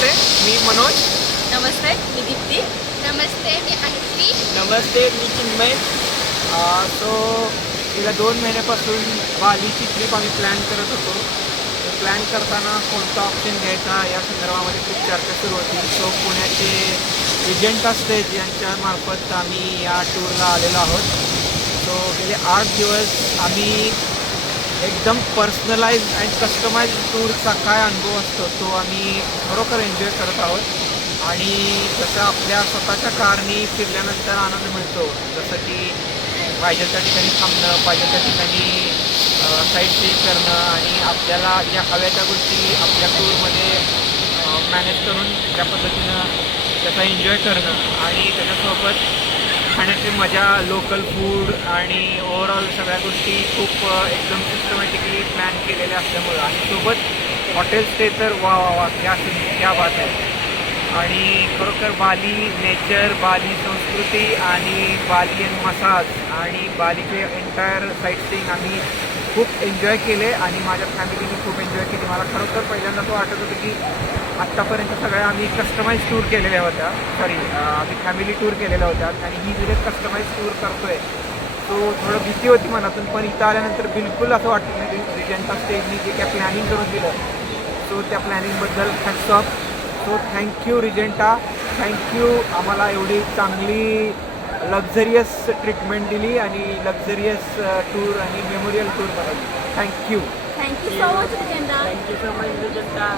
नमस्ते, मी मनोज. नमस्ते, मी दीप्ती. नमस्ते, मी अनुश्री. नमस्ते, मी Chinmay. So गेल्या 2 महिन्यापासून बालीची trip आम्ही प्लॅन करत होतो. प्लॅन करताना कोणता ऑप्शन घ्यायचा या संदर्भामध्ये खूप चर्चा सुरू होती. सो पुण्याचे रिजेंटा स्टेज यांच्यामार्फत आम्ही या टूरला आलेलो आहोत. सो गेले 8 दिवस आम्ही एकदम पर्सनलाइज अँड कस्टमाइज टूरचा काय अनुभव असतो तो आम्ही खरोखर एन्जॉय करत आहोत. आणि जसं आपल्या स्वतःच्या कारनी फिरल्यानंतर आनंद मिळतो, जसं की पाहिजे त्या ठिकाणी थांबणं, पाहिजे त्या ठिकाणी साईट सीइंग करणं आणि आपल्याला ज्या हव्या त्या गोष्टी आपल्या टूरमध्ये मॅनेज करून त्या पद्धतीनं त्याचा एन्जॉय करणं आणि त्याच्यासोबत खाण्याची मजा, लोकल फूड आणि ओव्हरऑल सगळ्या गोष्टी खूप एकदम सिस्टमॅटिकली प्लॅन केलेल्या असल्यामुळं आणि सोबत हॉटेल स्टे तर वा वा वा क्या बात आहे. आणि खरोखर बाली नेचर, बाली संस्कृती आणि बालियन मसाज आणि बालीचे एंटायर साईट सीइंग आम्ही खूप एन्जॉय केले आणि माझ्या फॅमिलीने खूप एन्जॉय केली. मला खरोखर पहिल्यांदा तो वाटत होतं की आत्तापर्यंत सगळ्या आम्ही कस्टमाइज टूर केलेल्या होत्या, आम्ही फॅमिली टूर केलेल्या होत्या आणि ही जरी कस्टमाइज टूर करतोय तो थोडं भीती होती मनातून. पण इथं आल्यानंतर बिलकुल असं वाटत नाही. रिजेंटा स्टेजनी जे काय प्लॅनिंग करून दिलं सो त्या प्लॅनिंगबद्दल hats off. So thank you Regenta, thank you आम्हाला एवढी चांगली लक्झरियस ट्रीटमेंट दिली आणि लक्झरियस टूर आणि मेमोरियल टूर बनवली. Thank you. Thank you so much, Regenta. Thank you so much, Regenta.